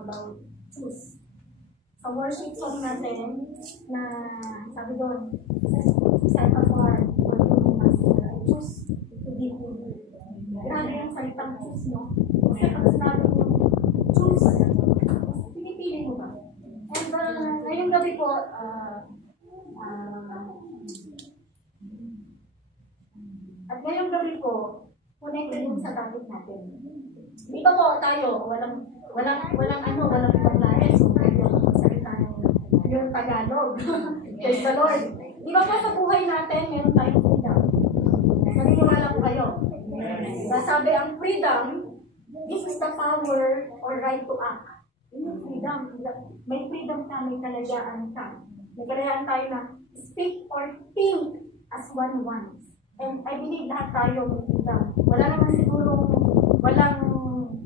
about choose. Sa worship song natin, na sabi doon, set apart for you master. I choose to be good. Grabe yung salitang choose, no? Kasi pag sinabi mo, choose, pinipili mo ba? And ngayong gabi po, connected yung sa topic natin. Dito po tayo, walang paglahes. Yung salita yung Tagalog. Praise the Lord. Di ba po sa buhay natin, meron tayong freedom. Naniniwala po kayo. Sabi ang freedom, this is the power or right to act. Yung freedom. May freedom ka, may kalayaan ka. May kalayaan tayo na speak or think as one wants. And I believe lahat tayo may freedom. Wala naman siguro, walang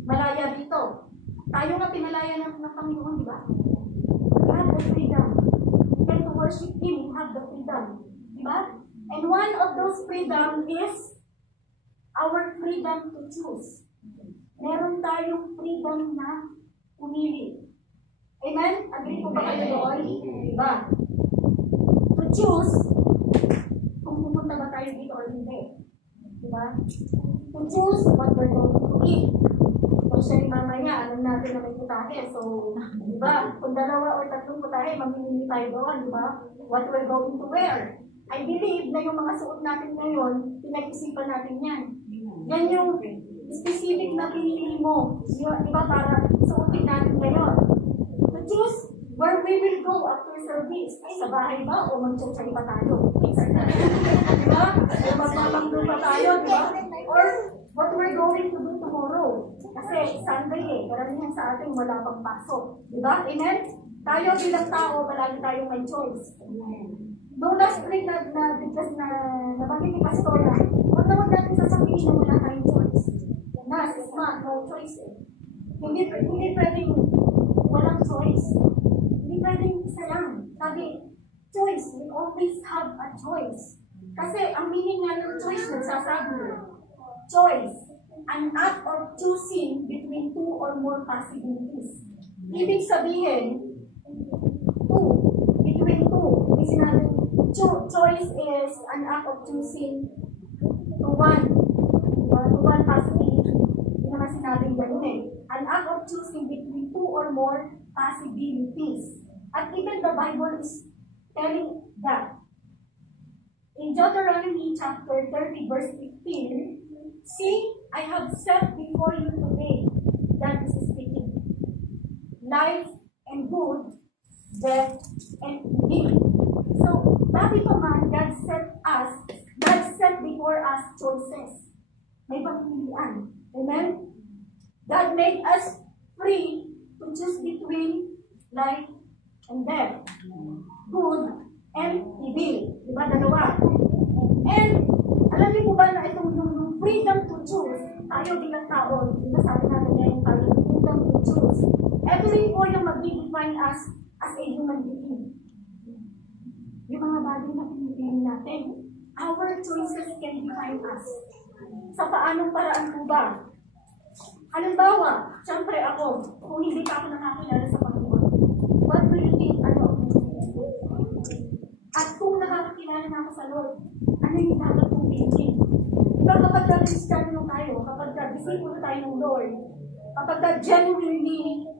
malaya dito. Tayo nga pinalaya ng Panginoon, di ba? We have the freedom. We get to worship Him, we have the freedom. Di ba? And one of those freedom is our freedom to choose. Meron tayong freedom na pumili. Amen? Agree po ba kayo doon? Diba? To choose, kung pupunta ba tayo dito or hindi. Diba? To choose what we're going to eat. Actually, mamaya, alam natin na may putahe. So, diba? Kung 2 or 3 putahe, mamimili tayo doon. Diba? What we're going to wear. I believe na yung mga suot natin ngayon, pinag-isipan natin yan. Yan yung specific na pinili mo. Diba? Para suotin natin ngayon. To choose where we will go after service. Ay, sa bahay ba? O mag-chuchay pa tayo? Diba? O magpapangdo pa tayo, diba? Or what we're going to do tomorrow. Kasi Sunday eh, karamihan sa atin wala pang pasok. Diba? Amen? Tayo bilang tao, palagi tayong may choice. Noong last week na nabanggit ni Pastor na, huwag naman natin sasabihin na wala tayong choice. No choice eh. Hindi pwedeng walang choice. Hindi pwedeng isa lang. Sabi, choice. We always have a choice. Kasi ang meaning nga ng choice, nagsasabi choice. An act of choosing between 2 or more possibilities. Ibig sabihin, between 2. May sinabi, choice is an act of choosing to one possibility. Hindi naman sinabing gano'n eh. An act of choosing between 2 or more possibilities. At even the Bible is telling that. In Deuteronomy chapter 30 verse 15, see, I have set before you today, that is speaking, life and good, death and evil. So, bakit naman God set before us choices. May pagpilian. Amen? God made us free to choose between life and death, good and evil. Diba? Dalawa. And, alam niyo po ba na itong yung freedom to choose, tayo bilang tao, diba sabi natin ngayon tayo, freedom to choose. Ito rin po yung mag-define us as a human being. Yung mga bagay na pinipili natin, our choices can define us. Sa paanong paraan po ba? Halimbawa, siyempre ako, kung hindi ka ako nakakilala sa Panginoon, what do you think, At kung nakakakilala na ako sa Lord, ano yung dapat kong piliin? Diba kapag ka-Kristiyano tayo, kapag ka-disipulo tayo ng Lord, kapag ka-genuinely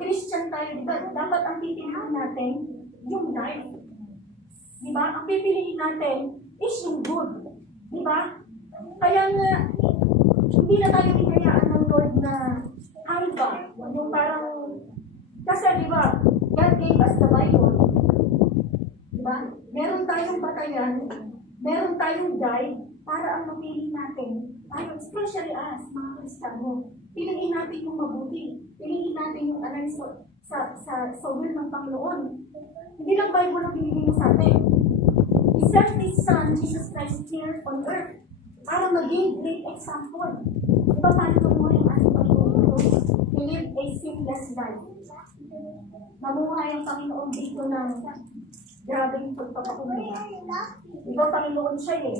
Christian tayo, diba, dapat ang pipiliin natin yung life. Diba? Ang pipiliin natin is yung good. Diba? Kaya nga, hindi na tayo pinayaan ng Lord na hangga. Yung parang, kasi diba, God gave us the Bible. Diba? Meron tayong batayan, meron tayong guide para ang mapili natin. Tayo, especially us, mga Kristiyano. Piliin natin yung mabuti. Piliin natin yung alam sa will ng Panginoon. Hindi lang Bible ang pinili mo sa atin. He sent His Son, Jesus Christ, here on earth para maging great example. Diba paano mo yung ating Panginoon? He lived a sinless life. Mamuhay ang Panginoon dito ng grabing pagpapakumbira. Diba Panginoon siya eh.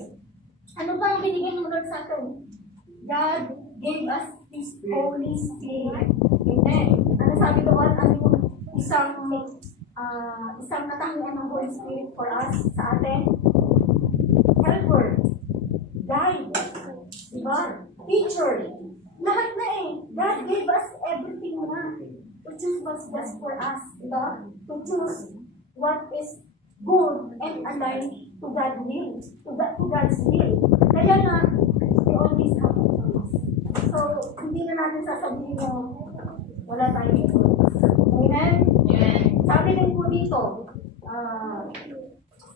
Ano ba ang binigyan mo Lord sa atin? God gave us His Holy Spirit. Amen. Ano sabi doon, ano yung isang katangian ng Holy Spirit for us, sa atin? Helper, guide, diba? Teacher, lahat na eh. God gave us everything na. To choose what's best for us, diba? To choose what is good and aligned to God's will, to God's will. Kaya nga, we always have to choose. So, hindi na natin sasabihin mo, wala tayong choice. Amen? Amen. Sabi din po dito,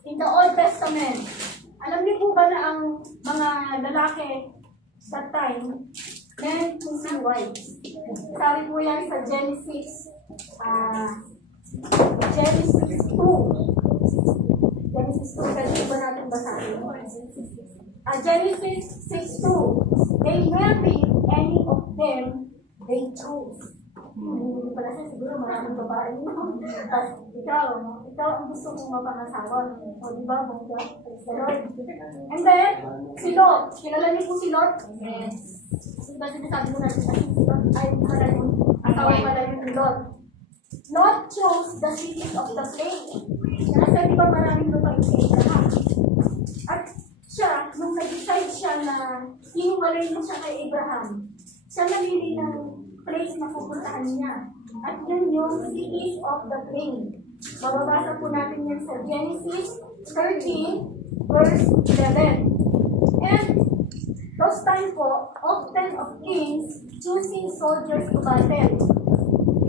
in the Old Testament, alam niyo po ba na ang mga lalaki that time, men to see wives? Sabi po yan sa Genesis 2. Genesis 2, kasi ba natin basahin? Genesis 6:2. They married any of them they chose. Hindi pala siya, siguro maraming babae mo. Tapos ikaw ang gusto mong mapangasawa. O diba, bongga? The Lord. And then, si Lot. Kilala niyo po si Lot? Yes. Diba sinasabi mo natin si Lot? Ay, pala yung asawa pala yung Lot. Lot chose the cities of the plain. Kasi diba maraming lupain sa Abraham. At siya, nung nag-decide siya na hinuwalay mo siya kay Abraham, siya nalili ng place na pupuntahan niya. At yun yung cities of the plain. Mababasa po natin yan sa Genesis 13, verse 11. And those time po, often of kings choosing soldiers to battle.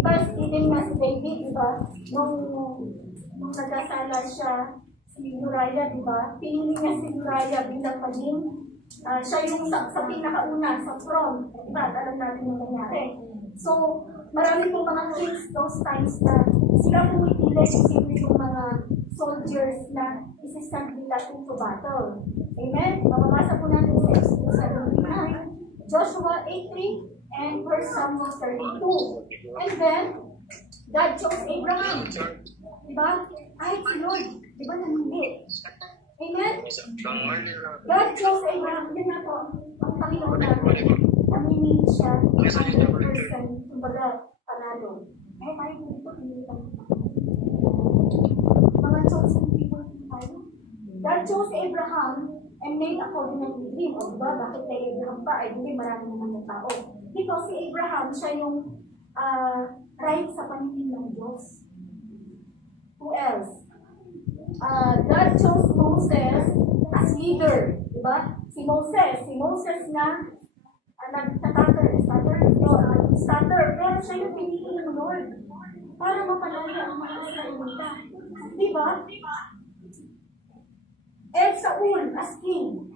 Because even nga si David, diba? Nung nagkasala siya, si Uriah, diba? Pinili niya si Uriah bilang maging siya yung sa pinakauna, sa front. Diba? Alam natin yung nangyari. So, marami pong mga kings those times na sila pumipili kung yung mga soldiers na isisend nila into battle. Amen? Mababasa po natin sa Exodus 79, Joshua 8:3, and 1 Samuel 32. And then, God chose Abraham. Diba? Ay, si Lord. Diba nangyari? Amen? God chose Abraham. Yun na po, ang Panginoon natin. Namimili siya ang person, kumbaga, panalo. Eh, tayo dito, hindi tayo. Mga chosen people tayo. God chose Abraham and made according to him. O diba, bakit kay Abraham pa? Ay, hindi marami naman ng tao. Because si Abraham, siya yung right sa paningin ng Diyos. Who else? God chose Moses as leader. Diba? Si Moses na stutter, pero siya yung pinili ng Lord para mapalaya ang mga Israelita. Diba? And Saul as king.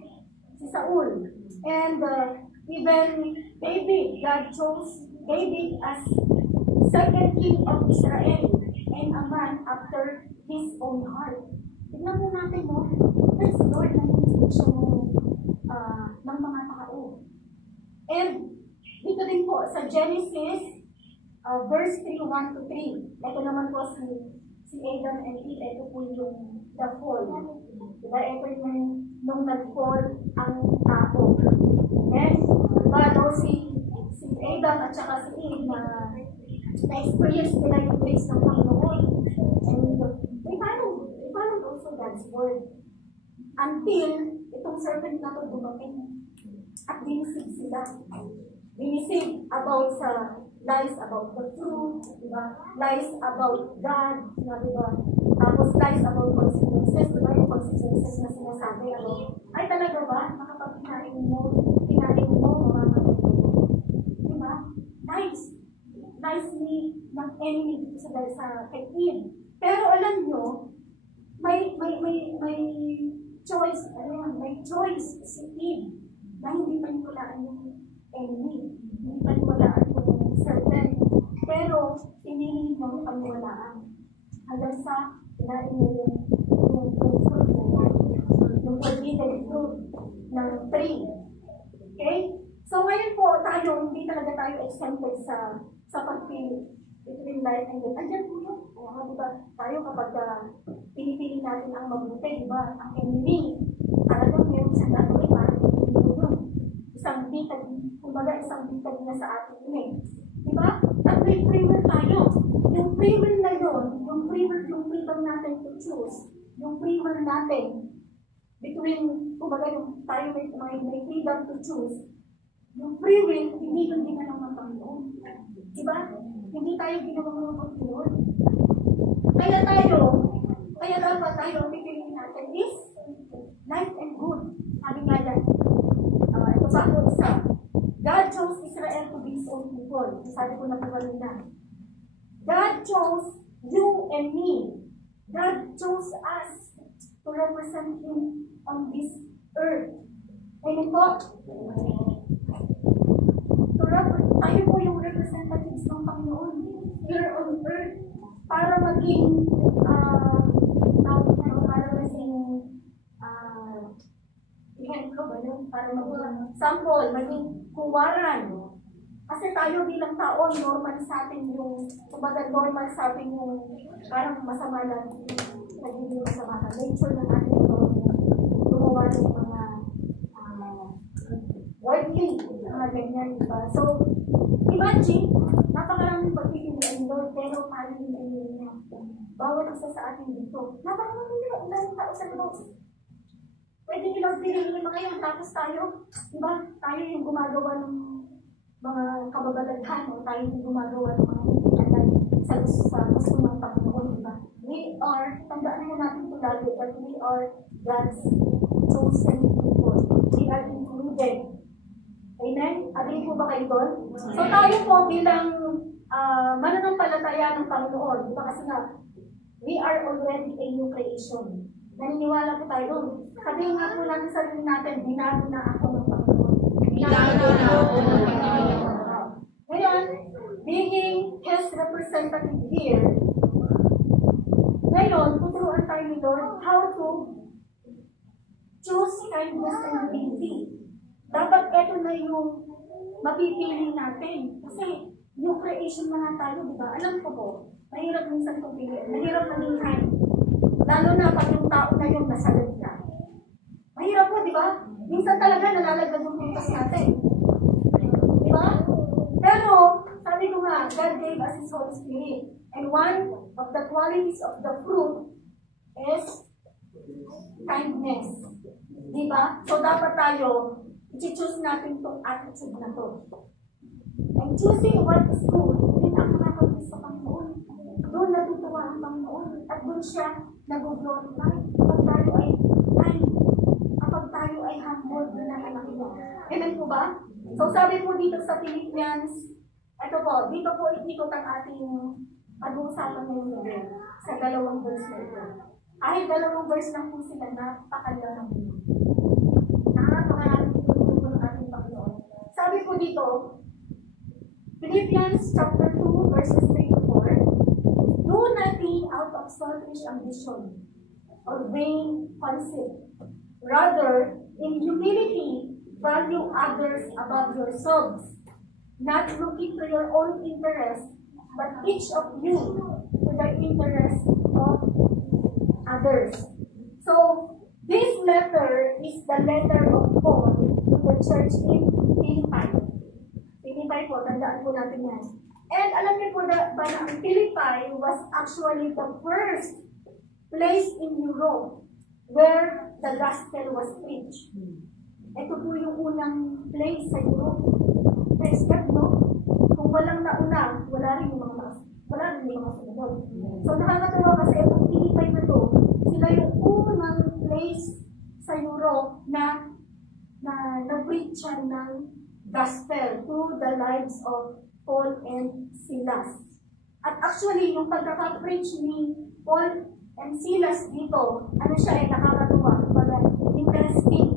Si Saul. And even David, God chose David as second king of Israel and a man after his own heart. Tignan mo natin, no? That's the Lord na siya ng mga tao. And dito din po sa Genesis verse 3:1-3. Ito naman po si Adam and Eve. Ito po yung the fall. Diba? Ito yung nung nag-fall ang tao. And diba, no, si Adam at saka si Eve na-experience nila yung grace ng Panginoon. And they followed also God's word. Until itong serpent na ito dumating. At binisig sila. Binisig about sa lies about the truth, diba? Lies about God, diba? Tapos lies about consequences, diba? Yung consequences na sinasabi, ay talaga ba? Nakapag-kinain mo, mamamatay mo. Diba? Lies ng enemy sa kay Eve. Pero alam nyo, may choice, may choice si Eve na hindi paniwalaan yung enemy, hindi paniwalaan yung serpent, pero pinili ng paniwalaan hanggang sa kinain niya yung forbidden fruit ng tree. Okay? So ngayon po tayo, hindi talaga tayo exempted sa pagpili between life and death. Andiyan po yun. Diba? Tayo kapag pinipili natin ang mabuti, diba? Ang enemy, talagang meron sa gagawin para isang bitag niya sa atin yun eh. Diba? At may free will tayo. free will na yun, yung freedom natin to choose, yung free will natin, between, kumbaga yung tayo may freedom to choose, yung free will, hindi yung ginanong ng Panginoon. Diba? Hindi tayo ginawang ng Panginoon. Kaya dapat tayo, pipiliin natin is life and good. Sabi nga yan. Ito pa ako isa. God chose Israel to be his own people. Sabi ko na po kanina. God chose you and me. God chose us to represent Him on this earth. Amen po? Tayo po yung representatives ng Panginoon here on earth para maging para maging sample, maging kuwaran. Kasi tayo bilang tao, normal sa atin yung, kumbaga normal sa atin yung parang masama lang, nagiging masama lang. Nature ng atin ito, gumawa ng mga worldly, mga ganyan, diba? So, imagine, napakaraming pagpipilian doon, pero paano yung piliin niya? Bawat isa sa atin dito. Napakaraming yung ilang tao sa loob. Pwede nilang piliin mga yun, tapos tayo, diba? Tayo yung gumagawa ng mga kababalaghan, o tayo yung gumagawa ng mga hindi sa gusto ng Panginoon, diba? We are, tandaan mo natin ito lagi, that we are God's chosen people. We are included. Amen? Agree po ba kayo doon? So tayo po bilang mananampalataya ng Panginoon, diba kasi nga, we are already a new creation. Naniniwala po tayo doon. Sabihin nga po natin sa sarili natin, binago na ako ng Panginoon. Binago na ako ng Panginoon. Ngayon, being His representative here, ngayon, tuturuan tayo ni Lord how to choose kindness and beauty. Dapat ito na yung mapipili natin. Kasi yung creation na nga tayo, di ba? Alam ko po, mahirap minsan kung piliin. Mahirap maging kind. Lalo na pag yung tao na yung nasa ganda. Mahirap po, di ba? Minsan talaga nalalagad yung puntas natin. Di ba? Pero, sabi ko nga, God gave us His Holy Spirit. And one of the qualities of the fruit is kindness. Di ba? So, dapat tayo, i-choose natin itong attitude na to. And choosing what is good, din ang nakakabis sa Panginoon. Doon natutuwa ang Panginoon. At doon siya nag-glorify. Kapag tayo ay kind, kapag tayo ay humble, doon na nakakita. Amen po ba? So sabi po dito sa Philippians, ito po, dito po ikot ang ating pag-uusapan ngayon sa dalawang verse na ito. Kahit dalawang verse lang po sila, napakalalang. Napakalalang po ng ating Panginoon. Sabi po dito, Philippians chapter 2, verses 3 to 4, do nothing out of selfish ambition or vain conceit. Rather, in humility, value others above yourselves, not looking to your own interest, but each of you to the interest of others. So, this letter is the letter of Paul to the church in Philippi. Philippi po, tandaan po natin yan. And alam niyo po na ang Philippi was actually the first place in Europe where the gospel was preached. Ito po yung unang place sa Europe. Praise God, no? Kung walang nauna, wala rin yung mga sunod. So nakakatawa kasi itong Philippi na to, sila yung unang place sa Europe na na-preach ng gospel to the lives of Paul and Silas. At actually, yung pagkaka-preach ni Paul and Silas dito, ano siya nakakatuwa, interesting.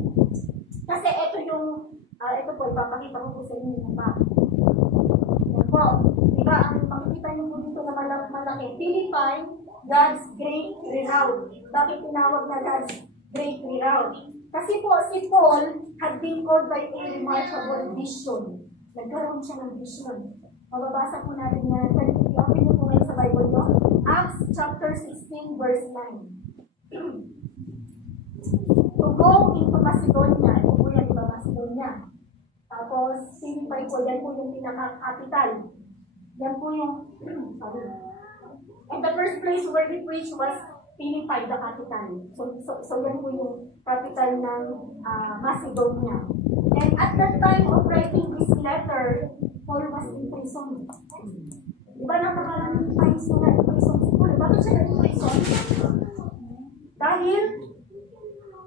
Kasi ito yung, ito po, ipapakita ko po sa inyo yung map. Yan po. Diba, ang makikita niyo po dito na malaki, Philippi, God's great renown. Bakit tinawag na God's great renown? Kasi po, si Paul had been called by a remarkable vision. Nagkaroon siya ng vision. Mababasa po natin yan. I-open niyo po ngayon sa Bible nyo. Acts chapter 16 verse 9. To go into Macedonia. Ito po yan, diba Macedonia? Tapos, Philippi po, yan po yung pinaka-capital. Yan po yung, place where he preached was Philippi, the capital. So yan po yung capital ng Macedonia. And at the time of writing this letter, Paul was in prison. Diba napakaraming times na na-prison si Paul? Bakit siya na-prison? Dahil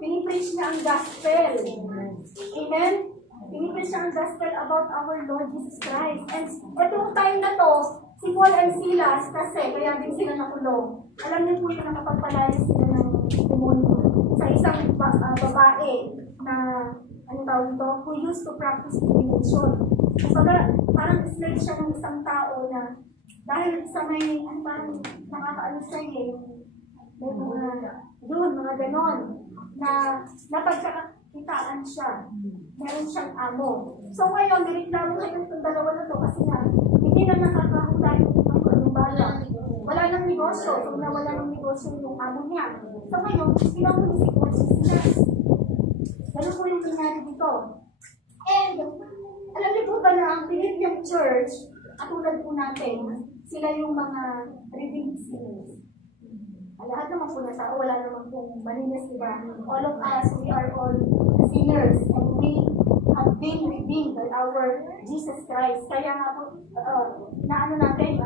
pinipreach niya ang gospel. Amen? Pinipreach niya ang gospel about our Lord Jesus Christ. And itong time na to, si Paul and Silas, kasi kaya din sila nakulong. Alam niyo po yung nakapagpalaya sila ng demonyo sa isang babae na, ano tawag ito, who used to practice divination. So, parang slave siya ng isang tao na dahil sa may, parang nakakaano siya may mga ganon, na napagkakitaan siya. Meron siyang amo. So ngayon, nireklamo ngayon itong dalawa na to kasi nga, hindi na nakakahulay yung kanumbala. Wala nang negosyo. So nawala ng negosyo yung amo niya. So ngayon, pinahuli si Paul si Silas. Ganun po yung nangyari dito. And, alam niyo po ba na ang Philippian Church, katulad po natin, sila yung mga redeemed sinners. Lahat naman po na tao, wala naman pong malinis, diba? All of us, we are all sinners and we have been redeemed by our Jesus Christ. Kaya nga po, naano natin,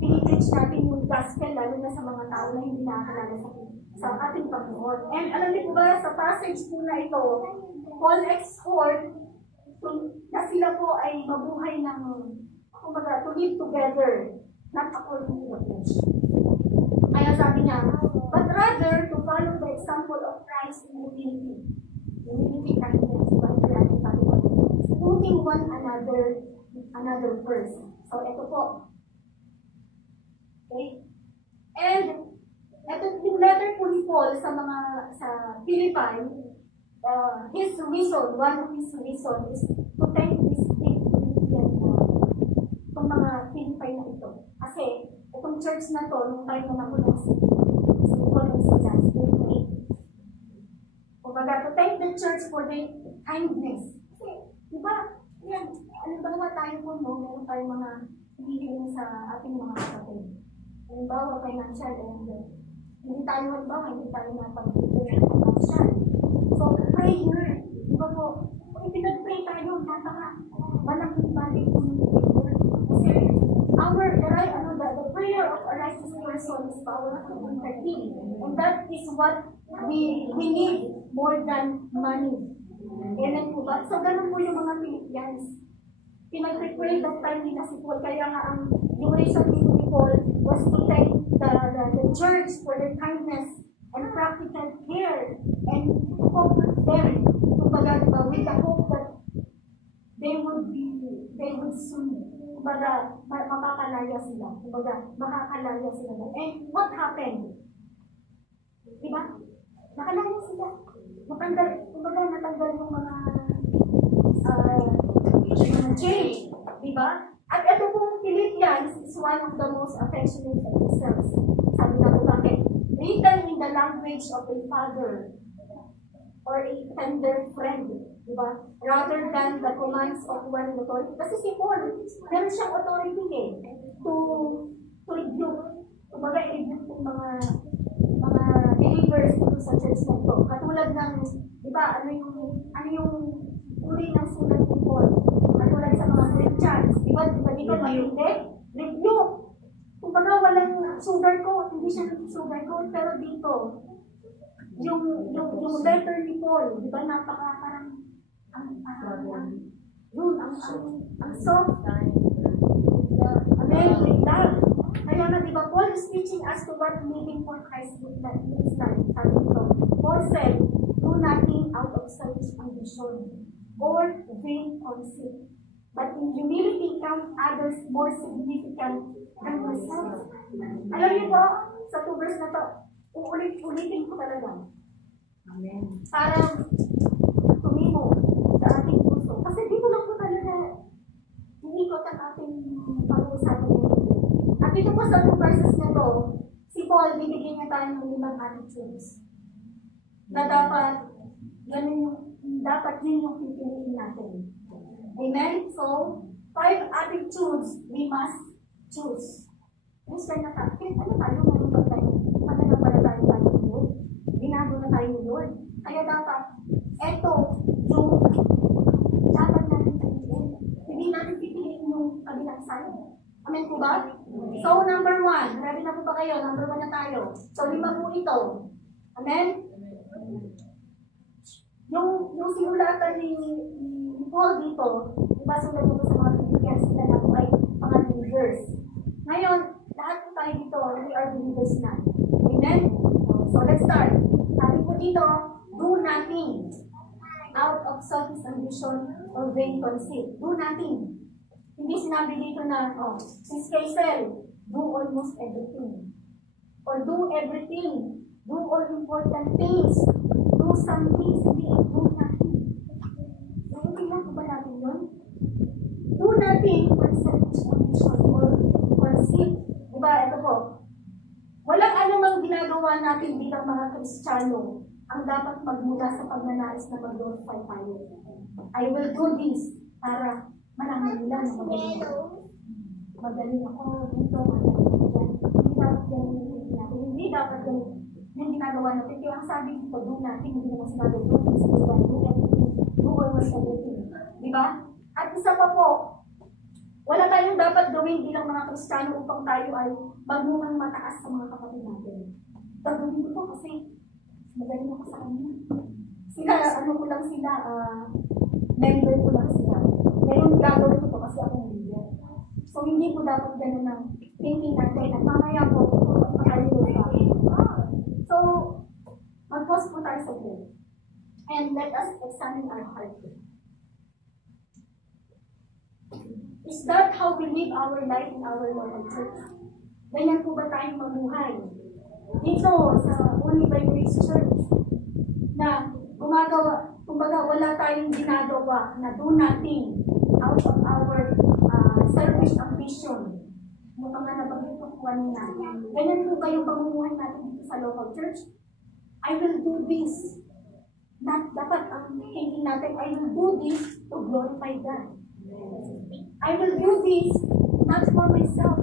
pinipreach natin yung gospel, lalo na sa mga tao na hindi nakakalala sa ating Panginoon. And alam niyo po ba, sa passage po na ito, Paul exhort na sila po ay mabuhay ng, kumbaga, to live together, not according to the flesh. Kaya sabi niya, but rather to follow the example of Christ in humility. Humility, kindness, putting one another first. So, ito po. Okay? And, ito yung letter po ni Paul sa Philippi, his reason, one of his reason is to thank this itong mga Philippi na ito. Kasi, itong church na to, nung time na nakulong si Paul and Silas, kumbaga, to thank the church for the kindness. Kasi, di ba, yan, ano ba naman tayo po, no? Meron tayong mga hinihiling sa ating mga kapatid. Halimbawa, financial, and hindi tayo napag-ibig ng financial. So, prayer, di ba po, kung ipinag-pray tayo, malaking bagay po ng prayer. Kasi, the prayer of a righteous person is powerful and effective. And that is what we need more than money. Yan po ba? So, ganun po yung mga Philippians. Pinag-pray that time nila si Paul. Kaya nga ang reason ni Paul was to thank the church for their kindness and practical care and hope them. Kumbaga, with the hope that they would soon, kumbaga, makakalaya sila. Kumbaga, makakalaya sila. And what happened? Diba? Nakalaya sila. Natanggal yung mga change. Diba? At ito pong Philippians is one of the most affectionate epistles. Sabi na po bakit? Written in the language of a father or a tender friend. Diba? Rather than the commands of one authority. Kasi si Paul, meron siyang authority to rebuke. Kumbaga, i-rebuke yung mga believers dito sa church na ito. Katulad ng, diba, ano yung uri ng sulat ni Paul. Katulad sa mga Christians. Diba dito malindi? Rebuke. Kumbaga, walang sugarcoat. Hindi siya sugarcoat. Pero dito, yung letter ni Paul, diba, parang ang soft. Amen. With love. Kaya na, diba, Paul is teaching us to what living for Christ means like. Sabi ito, Paul said, do nothing out of selfish ambition or vain conceit, but in humility count others more significant than yourself. Alam niyo po, sa 2 verse na to, ulitin ko talaga. Amen. Parang tumimo sa ating puso. Kasi dito lang po talaga iikot ang ating pag-uusapan nito. At dito po sa 2 verses na to, si Paul, bibigyan niya tayo ng 5 attitudes na dapat yun yung pipiliin natin. Amen? So, 5 attitudes we must choose. Christian na tayo. Ano tayo? Meron ba tayo? Pananampalataya tayo ng Lord? Binago na tayo ng Lord. Kaya dapat, eto, yung dapat natin piliin. Hindi natin pipiliin yung kabilang side. Amen po ba? So, number 1. Ready na po ba kayo? Number 1 na tayo. So, 5 po ito. Amen? Yung sinulatan ni Paul dito, diba sulat dito sa mga Pilipinas, sila na po ay mga believers. Ngayon, lahat po tayo dito, we are believers na. Amen? So, let's start. Sabi po dito, do nothing out of selfish ambition or vain conceit. Do nothing. Hindi sinabi dito na, Sis Kaysel, do almost everything. Or do everything. Do all important things. Do some things. Hindi, do nothing. Naiintindihan ko ba natin yun? Do nothing for selfish ambition or conceit. Diba, ito po. Walang anumang ginagawa natin bilang mga Kristiyano ang dapat magmula sa pagnanais na mag-glorify tayo. I will do this para malaman nila na magaling ako. Magaling ako dito, magaling ako dyan. Hindi dapat ganun. Hindi dapat ganun. Yung ginagawa natin. Kaya ang sabi dito, do natin, hindi naman sinabi, do everything, do almost everything. Diba? At isa pa po, wala tayong dapat gawin bilang mga Kristiyano upang tayo ay magmungang mataas sa mga kapatid natin. Gagawin ko to kasi magaling ako sa kanya. Sila, ko lang sila, member ko lang sila. Ngayon, gagawin ko to kasi ako leader. So, hindi po dapat ganun ng thinking natin at mamaya po, pagkakaroon pa. So, mag-pause po tayo sa prayer. And let us examine our heart. Is that how we live our life in our local church? Ganyan po ba tayong mabuhay? Dito sa Only by Grace Church, na gumagawa, kumbaga wala tayong ginagawa na do nothing out of our selfish ambition. Mukhang nga nabanggit ko kanina. Ganyan po kayo pamumuhay natin dito sa local church. I will do this. Not dapat ang thinking natin, I will do this to glorify God. I will do this not for myself,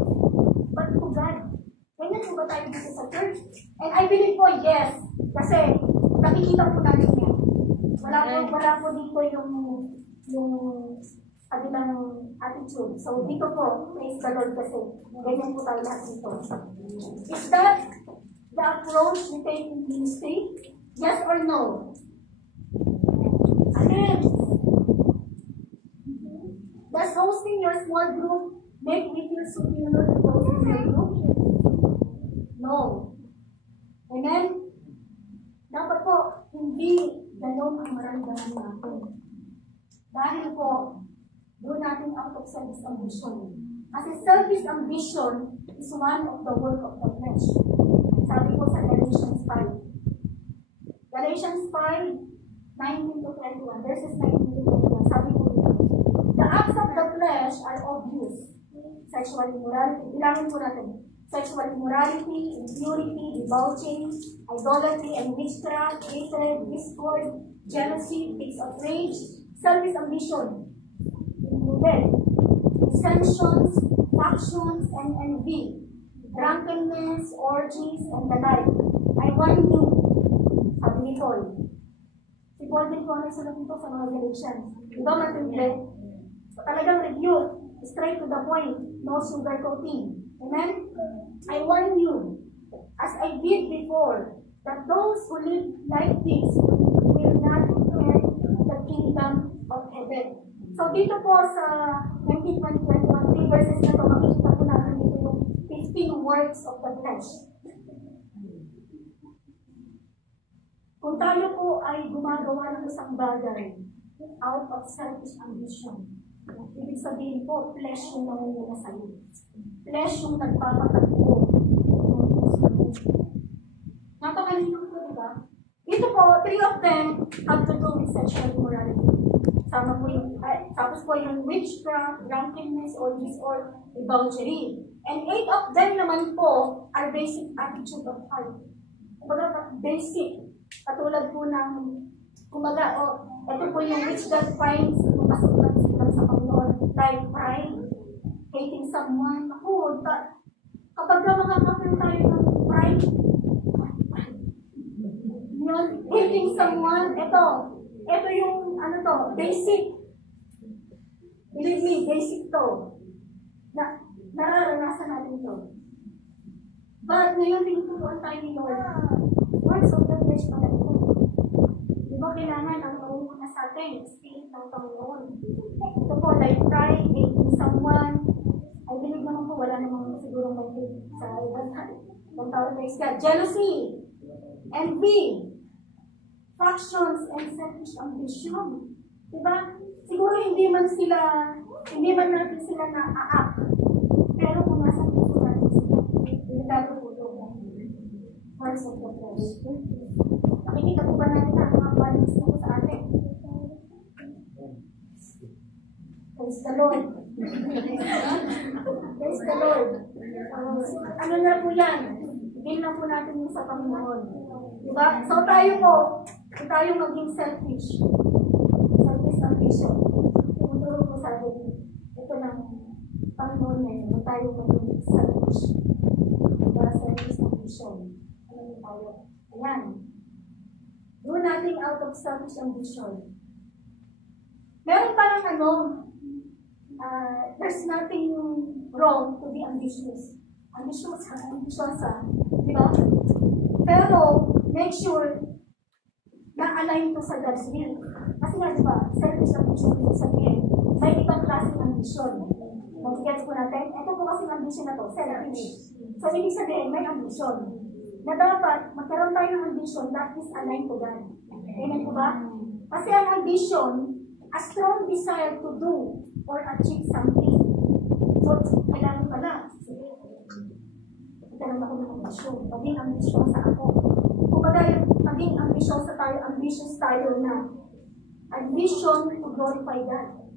but to God. Ganyan po ba tayo dito sa church? And I believe po, yes. Kasi nakikita po natin yan. Wala po dito yung kabilang attitude. So dito po, praise the Lord kasi ganyan po tayo lahat dito. Is that the approach we take in ministry? Yes or no? Again, does hosting your small group make me feel superior to those in your group? No. Amen? Dapat po, hindi gano'n ang maramdaman natin. Dahil po, doon natin out of selfish ambition. Kasi selfish ambition is one of the work of the flesh. Sabi po sa Galatians 5. Galatians 5, 19 to 21. Verses 19 to 21. Sabi po dito, the acts of the flesh are obvious. Sexual immorality. Bilangin po natin. Sexual immorality, impurity, debauching, idolatry, and witchcraft, hatred, discord, jealousy, fits of rage, selfish ambition, dissensions, factions, and envy, drunkenness, orgies, and the like. I warn you, sabi ni Paul. Si Paul din po nagsulat nito sa mga Galatians. Diba matindi? So, talagang review, straight to the point, no sugarcoating. Amen? I warn you, as I did before, that those who live like this will not inherit the kingdom of heaven. So dito po sa 19:21 verses na ito, makikita po natin dito yung 15 works of the flesh. Kung tayo po ay gumagawa ng isang bagay out of selfish ambition, ibig sabihin po, flesh yung nangunguna sa iyo. Flesh yung nagpapatakbo. Napakalino po, diba? Dito po, 3 of them have to do with sexual immorality. Sama po yung, tapos po yung witchcraft, drunkenness, orgies, or debauchery. And 8 of them naman po are basic attitude of heart. Kumbaga, basic. Katulad po ng, kumbaga, ito po yung which God finds masulat sa Panginoon, like pride, hating someone. Ako, kapag makakapil tayo ng pride, yun, hating someone, ito yung, ano to, basic. Believe me, basic to. Nararanasan natin to. But ngayon, tinuturuan tayo ni Lord. Words of the flesh pala ito. Di ba kailangan ang mauuna sa atin, spirit ng Panginoon. Ito po, like pride, hating someone. I believe naman po, wala namang siguro may sa ibang tao praise God. Jealousy, envy, factions, and selfish ambition. Diba? Siguro hindi man natin sila na-aak. Pero kung nasa puso natin sila, delikado po ito. Words of the flesh. Nakikita po ba natin ang mga values na po sa atin? Praise the Lord. Praise the Lord. Ano na po yan? Bigyan na po natin yung sa Panginoon. Diba? So tayo maging selfish. Selfish ambition. Tumuturo po sa atin. Ito ng Panginoon ngayon. Tayo maging selfish. Diba? Selfish ambition. Ano yung tayo? Ayan. Do nothing out of selfish ambition. Meron parang there's nothing wrong to be ambitious. Ambitiosa, di ba? Pero, make sure na align to sa God's will. Kasi nga, di ba, selfish ambition ito sabihin, may ibang klaseng ambisyon. Mag-gets po natin, ito po kasi ambisyon na to, selfish. So, ibig sabihin, may ambisyon. Na dapat, magkaroon tayo ng ambisyon that is aligned to God. Amen po ba? Kasi ang ambisyon, a strong desire to do or achieve something. So, kailangan pala. Magkaroon ako ng ambisyon. Maging ambisyosa ako. Kung bagay, maging ambisyosa tayo, ambitious tayo na ambition to glorify God.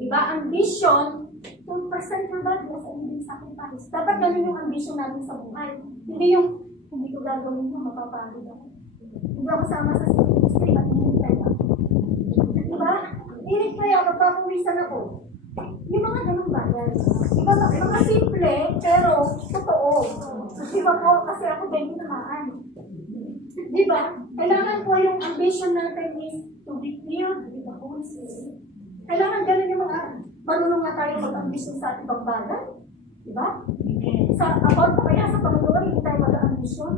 Diba? Ambition to present your body as a living sacrifice. Dapat ganun yung ambition natin sa buhay. Hindi yung, hindi ko gagawin yung mapapagod ako. Hindi ako sama sa ministry at hinintay ako. Diba? Hinintay ako, papawisan ako. Yung mga ganung bagay. Diba? Mga simple, pero totoo. Diba po? Kasi ako din tinamaan. Diba? Kailangan po yung ambition natin is to be filled with the Holy Spirit. Kailangan ganun yung mga marunong nga tayo mag-ambisyon sa ibang bagay. Diba? Sa about pa kaya sa Panginoon, hindi tayo mag-ambisyon.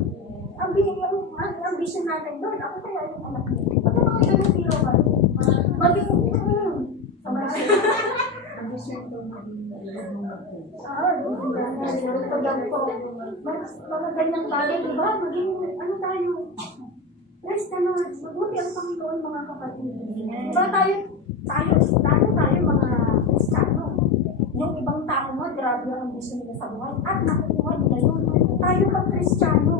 Ang ambition natin doon, ako kaya yung anak ko. Pag mga ganun zero ba? Maging, ambisyon doon. Mga ganyang bagay, diba? Maging, ano tayo? Praise the Lord. Mabuti ang Panginoon, mga kapatid. Diba tayo mga Kristiyano. Yung ibang tao mo, grabe ang ambisyon nila sa buhay. At nakukuha nila yun. Tayo pang Kristiyano.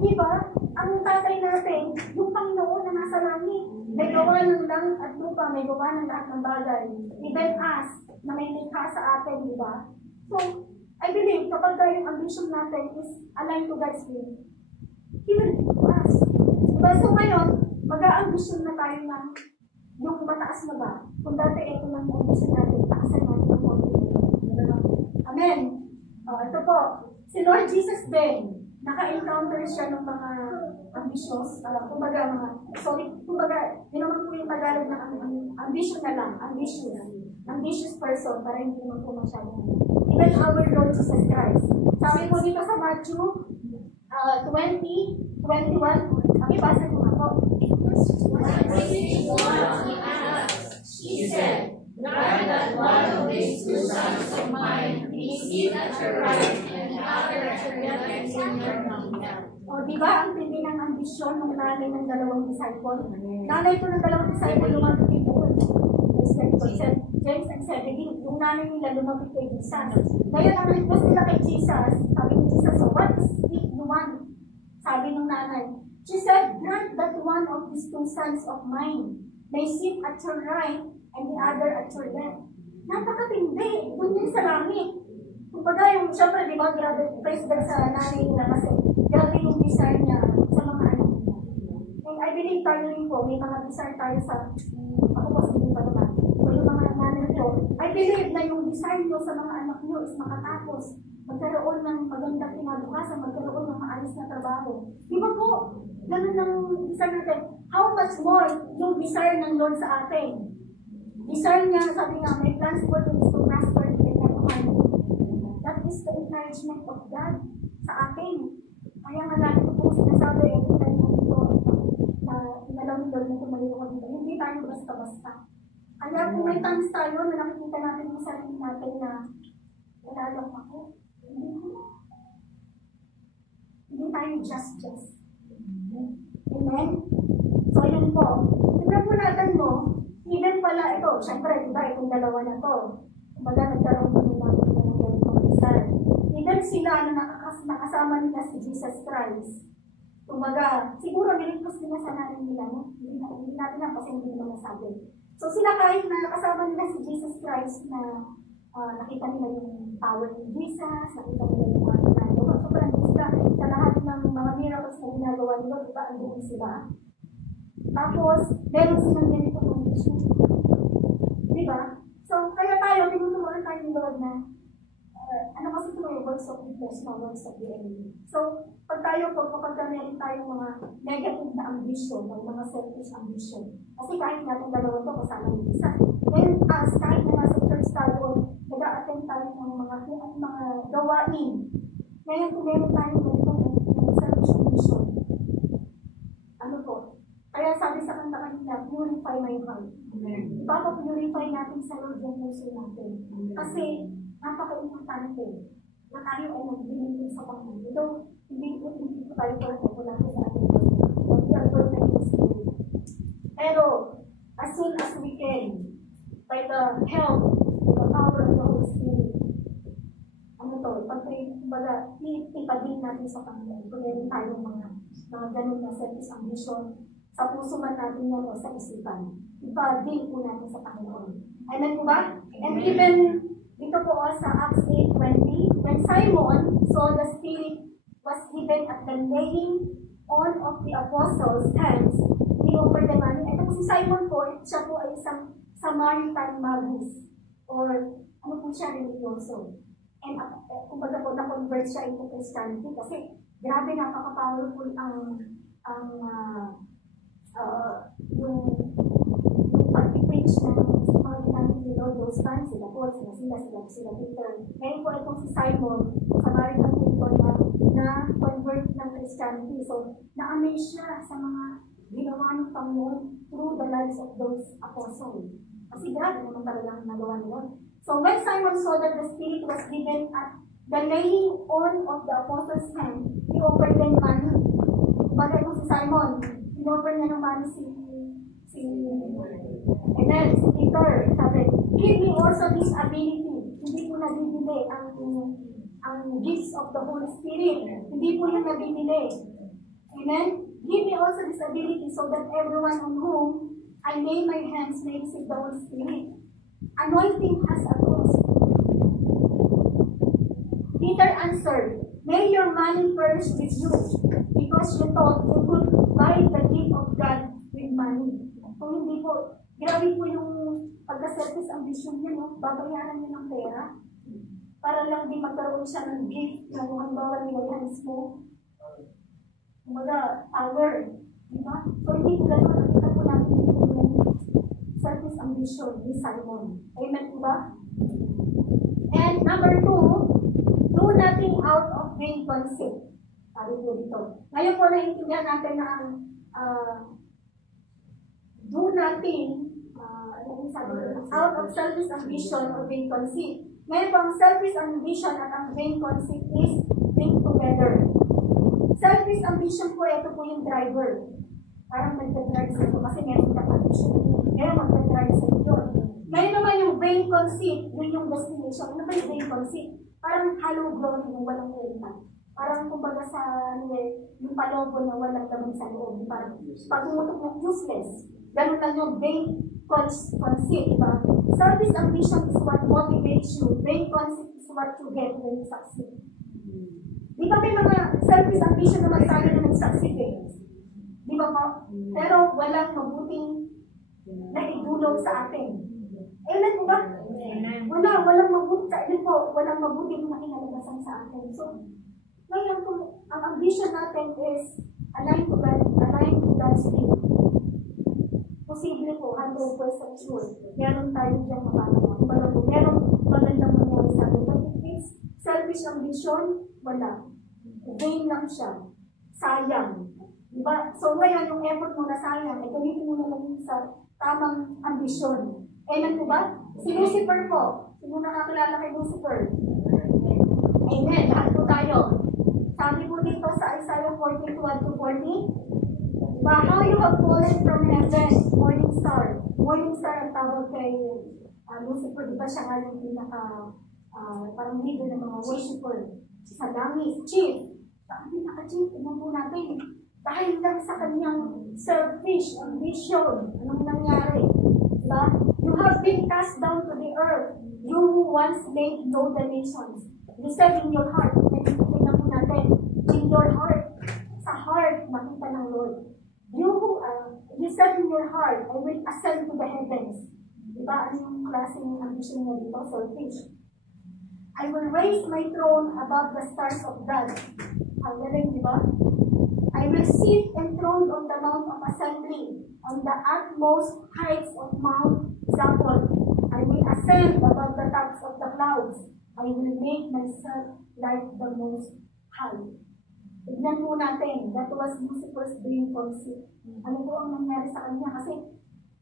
Diba? Ang tatay natin, yung Panginoon na nasa langit. May gawa ng langit at lupa, may gawa ng lahat ng bagay. Even us, na may likha sa atin, diba? So, I believe, kapag yung ambition natin is aligned to God's will, He will give us. Diba? So ngayon, mag-a-ambition na tayo ng yung mataas na ba? Kung dati ito lang yung ambition natin, taasan natin ang konti. Amen. Ito po, si Lord Jesus din, naka-encounter siya ng mga ambitious, kumbaga, yun naman po yung Tagalog na ambition na lang, ambitious person, para hindi naman po masyadong. Even our Lord Jesus Christ. Sabi po dito sa Matthew 20:21, kami basa mo ako. She said, "Grant that one of these two sons of mine be seated at your right and the other at your left in your kingdom." O, diba ang tindi ng ambisyon ng nanay ng dalawang disciple? Nanay po ng dalawang disciple lumapit kay James and Zebedee, yung nanay nila lumapit kay Jesus. Ngayon, ang request nila kay Jesus, sabi ni Jesus, so what is it you want? Sabi ng nanay, she said, "Grant that one of these two sons of mine may sit at your right and the other at your left." Napakatindi. Doon yun sa langit. Kumbaga yung, syempre, di ba, grabe, praise God sa nanay nila kasi grabe yung desire niya sa mga anak niya. And I believe tayo rin po, may mga desire tayo sa, ako po sa hindi pa naman. So yung mga nanay nyo, I believe na yung desire nyo sa mga anak nyo is makatapos, magkaroon ng magandang kinabukasan, magkaroon ng maayos na trabaho. Di ba po? Ganun lang desire natin. How much more yung desire ng Lord sa atin? Desire niya, sabi nga, may plans for you is to prosper and not harm you. That is the encouragement of God sa atin. Kaya nga lagi ko po sinasabi, every time na dito, na inalaw ni Lord na tumayo ko dito, hindi tayo basta-basta. Kaya kung may times tayo na nakikita natin yung sarili natin na wala lang ako, hindi tayo just. Amen? So yun po. Tignan po natin mo, even pala ito, syempre, diba, itong dalawa na to. Kumbaga, nagkaroon po ng ganitong desire. Even sila na nakasama nila si Jesus Christ, kumbaga, siguro niligtas nila sa nanin nila, no? Hindi natin lang kasi hindi naman nasabi. So sila kahit na nakasama nila si Jesus Christ na nakita nila yung power ni Jesus, nakita nila yung mga ginagawa. Sobrang sila sa lahat ng mga miracles na ginagawa nila, diba, andun sila. Tapos, meron silang ganito condition. Diba? So, kaya tayo, tinuturuan tayo ng Lord na ano kasi ito yung works of the flesh, no works of the enemy. So, pag meron tayong mga negative na ambition, mga selfish ambition. Kasi kahit natin dalawa ito, kasama yung isa. Ngayon, kahit na nasa church tayo, nag-a-attend tayo ng mga gawain. Ngayon, kung meron tayong ganitong selfish ambition, ano po? Kaya sabi sa kanta kanina, purify my heart. Ipapapurify natin sa Lord yung puso natin. Kasi, napaka-importante na tayo ay nag-believe sa Panginoon. Ito, hindi po tayo perfect wala ko sa ating Panginoon. We are perfect in spirit. Pero, as soon as we can, by the help, the power of the Holy Spirit, ipadin natin sa Panginoon. Kung meron tayong mga ganun na selfish ambition, sa puso man natin yan o sa isipan. Ipadin po natin sa Panginoon. Amen po ba? And even dito po sa Acts 8:20, when Simon saw the Spirit was given at the laying on of the apostles' hands, he offered the money. Ito po si Simon po, siya po ay isang Samaritan magus, or ano po siya, religyoso. And kumbaga po, na-convert siya into Christianity kasi grabe, napaka-powerful yung pag-preach ng mga ginamit ni Lord those times, sila Paul, sila Peter. Ngayon po itong si Simon, Samaritan people na convert ng Christianity. So, na-amaze siya sa mga ginawa ng Panginoon through the lives of those apostles. Kasi grabe naman talagang nagawa nila. So, when Simon saw that the Spirit was given at the laying on of the apostles' hand, he offered them money. Bagay po si Simon, in-offer niya ng money si Peter. Sabi, give me also this ability. Hindi po nabibili ang gifts of the Holy Spirit. Hindi po yung nabibili. Amen? Give me also this ability so that everyone on whom I lay my hands may receive the Holy Spirit. Anointing has a cost. Peter answered, may your money perish with you, because you thought you could buy the gift of God with money. Kung hindi po, grabe po yung pagka-selfish ambition niya, no? Babayaran niya ng pera para lang di magkaroon siya ng gift na kung halimbawa nilayanis mo. Kumbaga, power. Diba? So, hindi po gano'n. Nakita po natin yung selfish ambition ni Simon. Amen po ba? And number 2, do nothing out of vain conceit. Sabi po dito. Ngayon po naiintindihan natin na do nothing out of selfish ambition or vain conceit. Ngayon po ang selfish ambition at ang vain conceit is linked together. Selfish ambition po, ito po yung driver. Parang magdadrive sa ito kasi meron ka ambition. Ngayon magdadrive sa ito. Ngayon naman yung vain conceit, yun yung destination. Ano ba yung vain conceit? Parang hollow glory yung walang kwenta. Parang kumbaga sa yung palobo na walang laman sa loob. Parang pag-umutok ng useless. Ganun lang yung vain conceit. Diba? Selfish ambition is what motivates you. Vain conceit is what you get when you succeed. Di ba may mga selfish ambition naman tayo na nag-succeed eh? Di ba po? Pero walang mabuting na idulog sa atin. Amen po ba? Walang mabuti, walang mabuting na kinalabasan sa atin. So, ngayon, kung ang ambition natin is align to God's will, posible po, 100% sure, meron tayo diyang mapapagawa. Meron magandang mangyari sa atin. But if it's selfish ambition, wala. Vain lang siya. Sayang. Diba? So ngayon, yung effort mo na sayang, gamitin mo na lang sa tamang ambisyon. Amen po ba? Si Lucifer po. Sino nakakilala kay Lucifer? Amen. Lahat po tayo. Sabi po dito sa Isaiah 42:1-40, how you have fallen from heaven, morning star. Morning star ang tawag kay Lucifer. Diba siya nga yung pinaka parang leader ng mga worshiper sa langit. Chief. Ang pinaka-chief, tignan po natin. Dahil lang sa kanyang selfish ambition, anong nangyari? Diba? You have been cast down to the earth. You who once made known the nations. You said in your heart, tignan po natin, in your heart, sa heart, makita ng Lord. You said in your heart, I will ascend to the heavens. Diba? Ano yung klaseng ambition niya dito? Selfish. I will raise my throne above the stars of God. Ang galing, di ba? I will sit enthroned on the Mount of Assembly, on the utmost heights of Mount Zaphon. I will ascend above the tops of the clouds. I will make myself like the Most High. Tignan po natin, that was Lucifer's dream concept. Ano po ang nangyari sa kanya? Kasi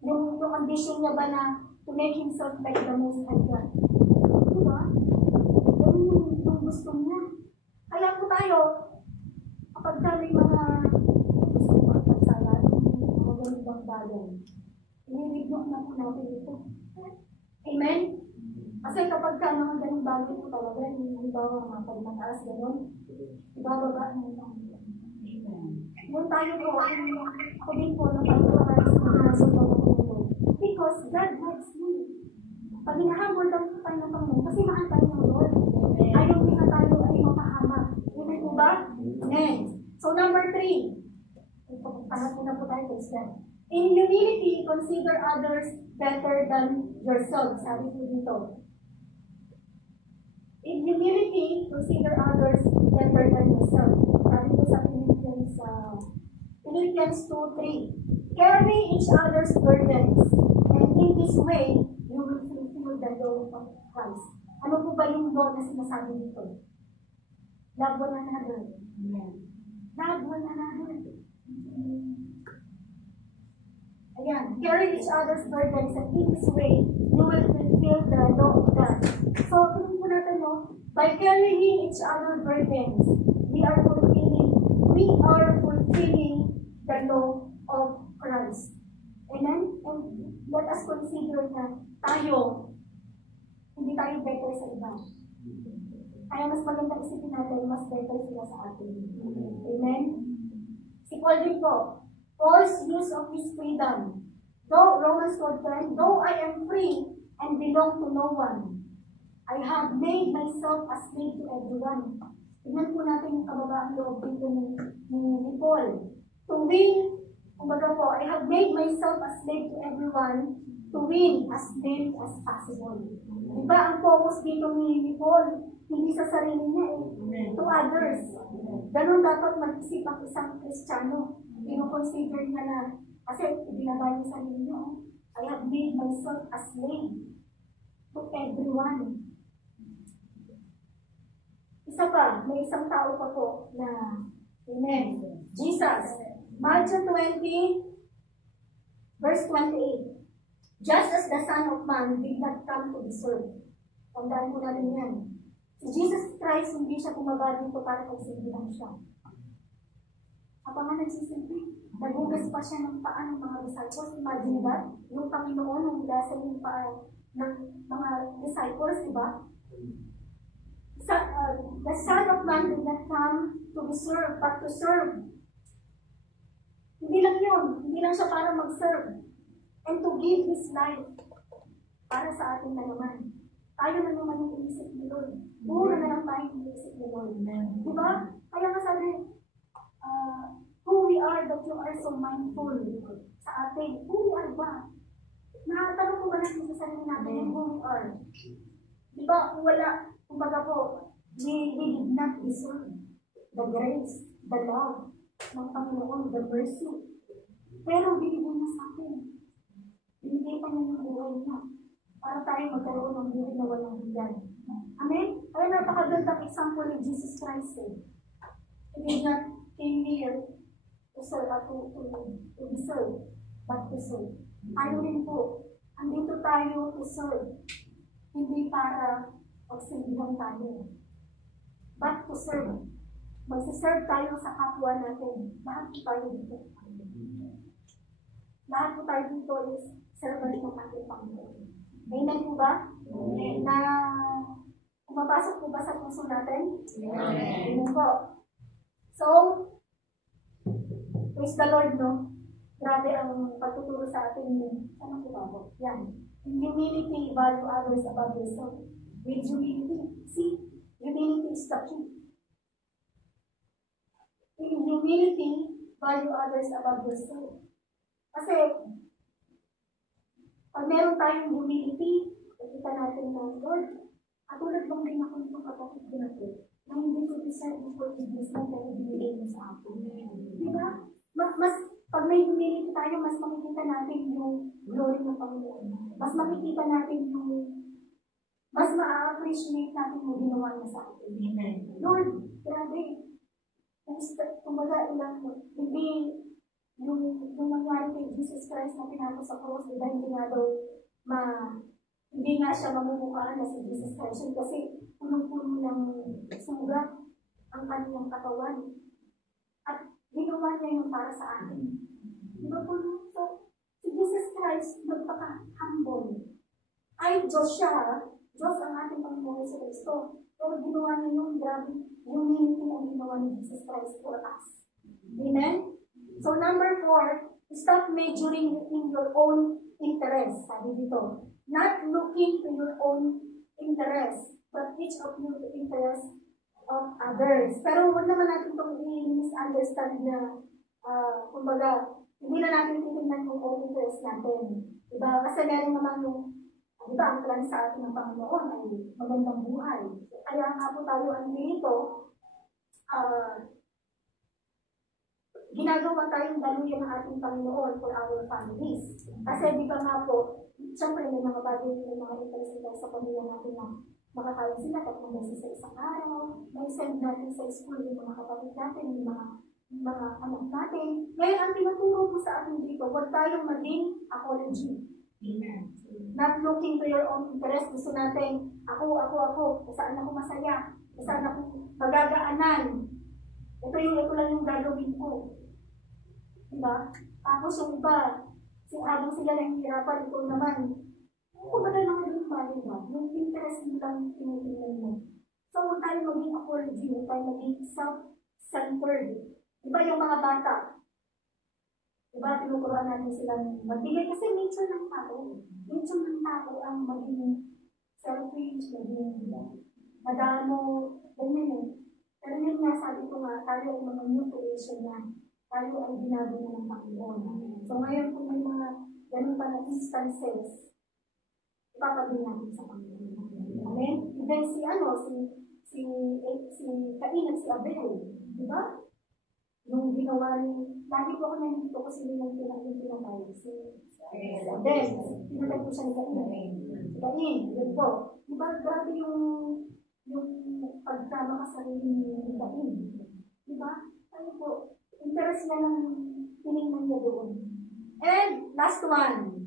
yung ambition niya ba na to make himself like the Most High God? Di ba? Yung gusto niya. Kaya po tayo, kapag may mga gusto mo at pagsalat, mga ganitong bagay, i-rebuke na po natin ito. Amen? Kasi kapag mga ganitong bagay po talaga, halimbawa mga pagmataas, gano'n, ibababa ng yung tayo po, ako din po, napagkawalan sa mga nasabang ko. Because God loves me. Pag hinahabol lang po tayo ng Panginoon, kasi mahal tayo ng Lord. Ayaw din na tayo ay mapahama. Amen po ba? Amen. So number 3. Pangat na po tayo, Christian. In humility, consider others better than yourself. Sabi po dito. In humility, consider others better than yourself. Sabi po sa Philippians 2:3. Carry each other's burdens, and in this way, you will fulfill the law of Christ. Ano po ba yung law na sinasabi dito? Love one another. Love one another. Ayan. Carry each other's burdens, and in this way, you will fulfill the law of God. So, tingnan po natin, no? By carrying each other's burdens, we are fulfilling the law of Christ. Amen? And let us consider na tayo, hindi tayo better sa iba. Kaya mas magandang isipin natin, mas better sila sa atin. Amen? Si Paul din po, Paul's use of his freedom. Though, Romans 12:10, though I am free and belong to no one, I have made myself a slave to everyone. Tignan po natin yung kababaang loob dito ni Paul. To win, kumbaga po, I have made myself a slave to everyone to win as many as possible. Diba ang focus dito ni Paul? Hindi sa sarili niya to others. Ganun dapat mag-isip ang isang Kristiyano. Pino-consider niya na, kasi binabay niya sa sarili niya, I have made myself a slave to everyone. Isa pa, may isang tao pa po na, amen, Jesus. Matthew 20, verse 28. Just as the Son of Man did not come to be served. Tandaan po natin yan. Si Jesus Christ, hindi siya bumaba dito para magsilbi lang siya. Apa nga nagsisilbi? Nagugas pa siya ng paa ng mga disciples. Imagine that? Yung Panginoon, nung hugasan yung paa ng mga disciples, di ba? The Son of Man did not come to be served, but to serve. Hindi lang yun. Hindi lang siya para mag-serve. And to give His life para sa atin na naman. Tayo na naman yung inisip ni Lord. Puro na lang tayo yung inisip ni Lord. Diba? Kaya nga sabi, who we are that you are so mindful sa atin. Who we are ba? Nakatanong ko ba natin sa sarili natin? natin who we are. Di ba, kumbaga po, we did not deserve the grace, the love ng Panginoon, the mercy. Pero binigyan niya sa atin. Binigay pa niya ng buhay niya para tayo magkaroon ng buhay na walang hanggan. Amen? Kaya napakagandang example ni Jesus Christ. He did not came here to serve, to be served, but to serve. Tayo rin po, andito tayo to serve. Hindi para magsilbihan tayo, but to serve. Magsiserve tayo sa kapwa natin. Lahat po tayo dito. Lahat po tayo dito is servant ng ating Panginoon. Amen po ba? Amen. Na pumapasok po ba sa puso natin? Amen po. So, praise the Lord, no? Grabe ang pagtuturo sa atin. Ano po ba po? Yan. In humility, value others above yourself. With humility. See, humility is the key. In humility, value others above yourself. Kasi, pag meron tayong humility, nakita natin na, Lord, katulad bang din ako nitong kapatid ko na ito, na hindi ko deserve ng forgiveness na pero binigay mo sa akin. Diba? Mas, pag may humility tayo, mas makikita natin yung glory ng Panginoon. Mas makikita natin yung, mas ma-appreciate natin yung ginawa niya sa atin. Lord, grabe. Kumbaga, hindi yung nangyari kay Jesus Christ na pinako sa cross, diba, hindi nga daw hindi nga siya mamumukhaan na si Jesus Christ kasi punong-puno ng sugat ang kanyang katawan. At ginawa niya yung para sa atin. Diba po? So, si Jesus Christ nagpaka-humble. Ay, Diyos siya. Diyos ang ating Panginoon sa Kristo. Pero ginawa niya yung grabe, humility ang ginawa ni Jesus Christ for us. Amen? So, number 4, stop majoring in your own interest. Sabi dito, not looking to your own interest, but each of you the interest of others. Pero huwag naman natin itong i-misunderstand na, kumbaga, hindi na natin titignan yung own interest natin. Diba? Kasi meron naman yung, diba, ang plan sa atin ng Panginoon ay magandang buhay. Kaya nga po tayo ang dito, ginagawa tayong daluyan ng ating Panginoon for our families. Kasi di ba nga po, siyempre may mga bagay, may mga interest sa pamilya natin na makakain sila tatlong beses sa isang araw, may send natin sa school yung mga kapatid natin, yung mga anak natin. Ngayon, ang tinuturo po sa atin dito, huwag tayong maging apology. Amen. Not looking to your own interest. Gusto natin, ako, saan ako masaya, saan ako magagaanan. Ito lang yung gagawin ko. Diba? Tapos yung iba, habang sila nahihirapan, ito naman, kumbaga naman yung mali mo, yung interest mo lang tinitingnan mo. So, huwag tayo maging apology, huwag tayo maging self-centered. Diba yung mga bata? Diba, tinuturuan natin silang magbigay kasi nature ng tao. Nature ng tao ang maging selfish, maging madamo, ganyan eh. Pero yun nga, sabi ko nga, tayo ay mga new creation na tayo ay ginagawa ng Panginoon. So ngayon kung may mga ganun pa na instances, ipapagin natin sa Panginoon. Amen? Then si Cain at si Abel, di ba? Yung ginawa ni, lagi po ako nandito kasi nung pinatay, si Abel, pinatay po siya ni Cain. Si Cain, yun po. Di ba, grabe yung pagkama ka sarili ni Cain. Di ba? Ano po, interest niya lang tinignan niya doon. And last one,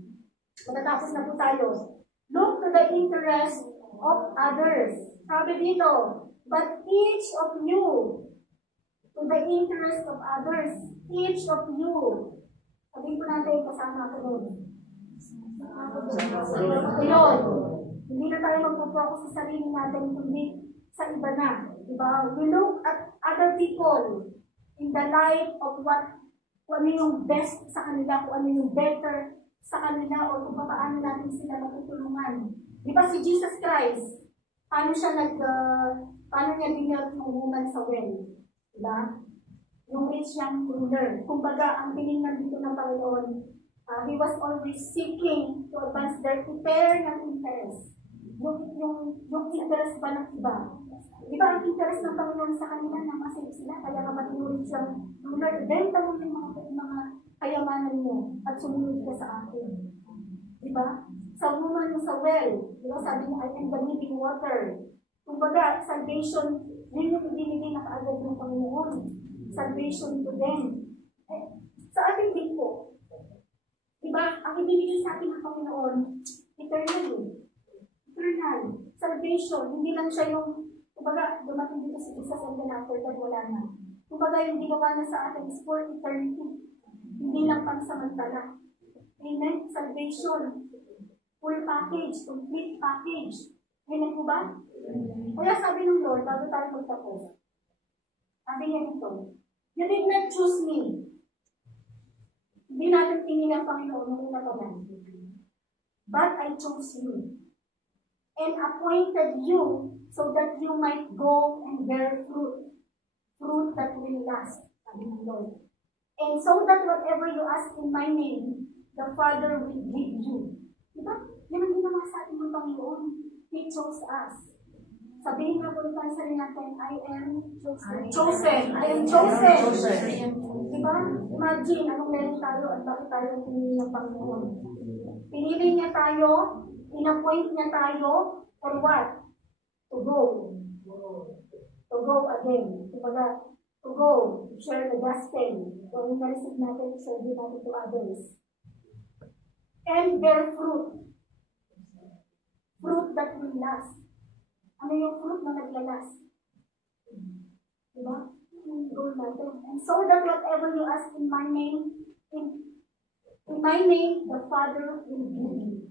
matatapos na po tayo. Look to the interest of others. Sabi dito, but each of you, to the interest of others, each of you. Sabihin ko natin, kasama ko doon. Yun. Hindi na tayo magpo-focus sa sarili natin, kundi sa iba na. Diba? We look at other people in the light of kung ano yung best sa kanila, kung ano yung better sa kanila, o kung paano natin sila matutulungan. Diba si Jesus Christ, paano niya dinelt yung woman sa well? Diba? Yung rich young ruler. Kumbaga, ang tinignan dito ng Panginoon, He was always seeking to advance their eternal interest. Yung interest ba ng iba? Di ba ang interest ng Panginoon sa kanila na masave sila? Kaya kapag inulit siyang, Lord, benta mo yung mga kayamanan mo at sumunod ka sa akin. Di ba? Sa woman sa well, di ba sabi niya, I am the living water. Kumbaga, salvation, yun yung ibinigay na kaagad ng Panginoon. Salvation to them. Sa ating din po, diba, ang ibinigay sa atin ng Panginoon, eternal. Salvation, hindi lang siya yung, kumbaga, dumating dito si Jesus and then after that, wala na. Kumbaga, yung ginawa na sa atin is for eternity. Hindi lang pansamantala. Amen? Salvation. Full package, complete package. Amen po ba? Kaya sabi ng Lord, bago tayo magtapos, sabi niya dito, you did not choose me. Hindi natin tingin ang Panginoon nung una pa lang. But I chose you and appointed you so that you might go and bear fruit. Fruit that will last, sabi ng Lord. And so that whatever you ask in my name, the Father will give you. Diba? Yan ang ginawa sa atin ng Panginoon. He chose us. Sabihin nga po tayo sa rin natin, I am chosen. I am chosen. Diba? Imagine, anong meron tayo at bakit tayo pinili ng Panginoon. Pinili niya tayo, in-appoint niya tayo, for what? To go. To go again. Diba? To go, to share the gospel. Kung na-receive natin, share din natin to others. And bear fruit. Fruit that will last. Ano yung fruit na naglalas? Diba? Yung goal natin. And so that whatever you ask in my name, in my name, the Father will give you.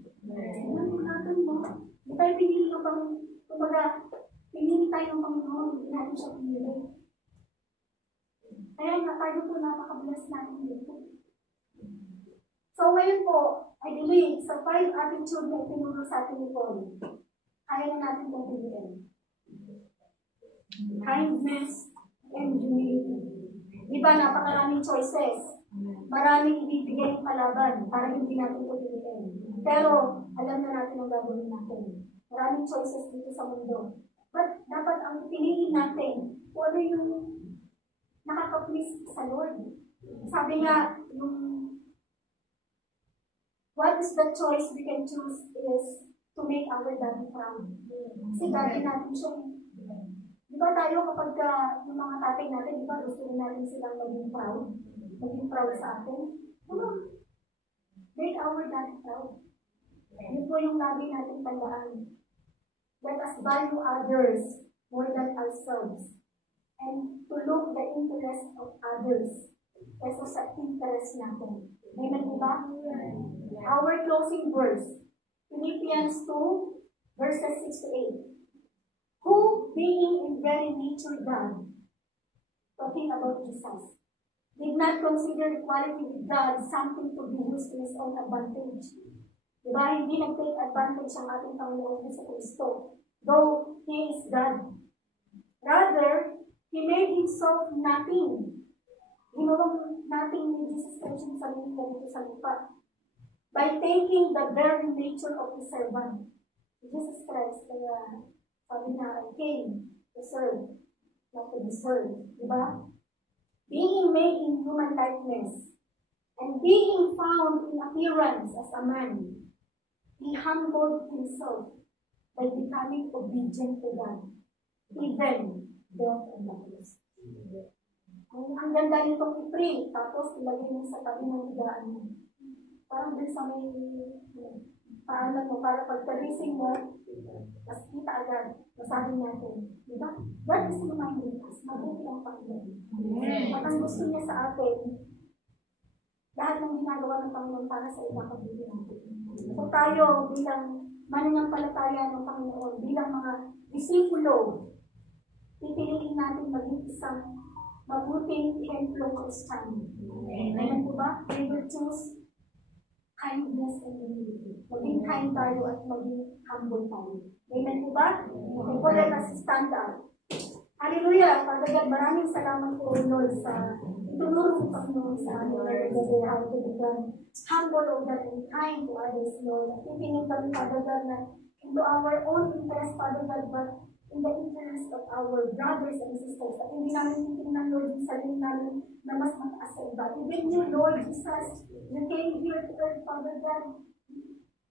Ano natin mo? Di tayo pinili ng Panginoon. Kumbaga, pinili tayo ng Panginoon, hindi natin siya pinili. Kaya nga tayo po napaka-bless natin dito. So ngayon po, I believe sa 5 attitude na itinuro sa atin ni Paul, kaya na natin itong piliin. Kindness and humility. Diba, napakaraming choices. Maraming ibibigay ng kalaban para hindi natin ito piliin. Pero, alam na natin ang gagawin natin. Maraming choices dito sa mundo. But, dapat ang piliin natin kung ano yung nakaka-please sa Lord. Sabi nga, what is the choice we can choose is to make our daddy proud. Kasi daddy natin siya. Di ba tayo kapag yung mga tatay natin, di ba gusto natin silang maging proud sa atin? Diba? Make our daddy proud. Yun po yung lagi natin tandaan. Let us value others more than ourselves. And to look the interest of others kaysa sa interest natin. Amen po ba? Our closing verse, Philippians 2, verses 6 to 8. Who, being in very nature God, talking about Jesus, did not consider equality with God something to be used to his own advantage. Diba? Hindi nag-take advantage ang ating Panginoon sa Kristo, though He is God. Rather, He made Himself nothing. Ginawang nothing ni Jesus Christ yung sarili na dito sa lupa. By taking the very nature of His servant. Jesus Christ, kaya sabi na, I came to serve, not to be served. Diba? Being made in human likeness, and being found in appearance as a man, He humbled Himself by becoming obedient to God, even death on the cross. Ang ganda nitong i-print, tapos ilagay mo sa tabi ng higaan mo. Parang din sa may paalam mo, para pagka-racing mo, mas kita agad, masabi natin. Diba? God is reminding us, mabuti ang Panginoon. At ang gusto niya sa atin, lahat ng ginagawa ng Panginoon para sa ibang kabuti natin. So tayo bilang mananampalataya ng Panginoon, bilang mga disipulo, pipiliin natin maging isang mabuting exemplong Kristiyano. Amen po ba? We will choose kindness and humility. Maging kind tayo at maging humble tayo. Amen po ba? Okay po, let us stand up. Hallelujah! Father God, maraming salamat po, Lord, sa Itulong mo, Panginoon, sa amin, Lord, God, how to become humble, O God, and kind to others, Lord. At ipinit kami, Father God, na into our own interest, Father God, but in the interest of our brothers and sisters. At hindi namin titingnan, Lord, yung sarili namin na mas mataas sa iba. Even you, Lord Jesus, you came here to earth, Father God.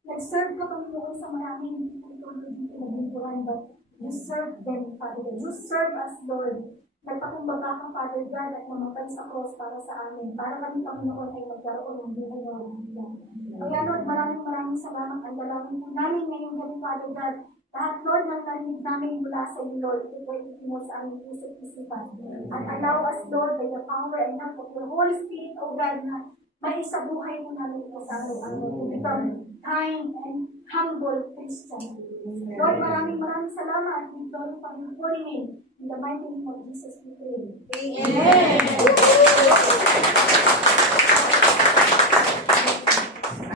Nag-serve ka kami noon sa maraming tulad dito na bintuhan, but you serve them, Father God. You serve us, Lord. Nagpakumbaga ka, Father God, at namatay sa cross para sa amin. Para kami, Panginoon, ay magkaroon ng buhay na walang. Kaya, Lord, maraming salamat. Ang dalangin po namin ngayong gabi, Father God. Lahat, Lord, ng narinig namin mula sa iyo, Lord, ipwede mo sa aming isip-isipan. At allow us, Lord, by the power and help of the Holy Spirit, O God, na may isabuhay mo namin ito sa araw-araw to become kind and humble Christian. Lord, maraming salamat. We glorify your holy name. In the mighty name of Jesus we pray. Amen.